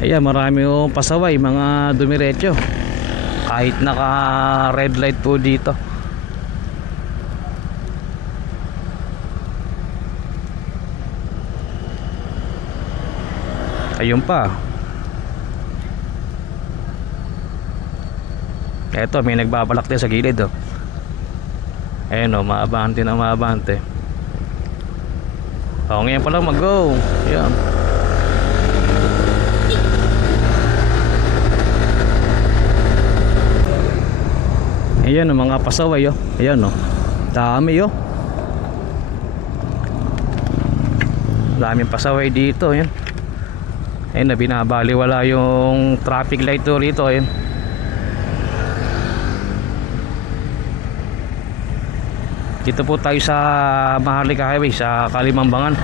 Ayan, marami yung pasaway, mga dumiretso kahit naka red light po dito. Ayun pa. Eto, may nagbabalak din sa gilid, oh. Ayan, oh, maabante na maabante. Oh, ngayon pa lang mag-go. Ayan. Ayan, oh, mga pasaway, oh. Ayan, oh. Dami, oh. Daming pasaway dito, ayan. Ayun na, binabaliwala yung traffic light to rito. Ayun, dito po tayo sa Maharlika Highway sa Kalimambangan.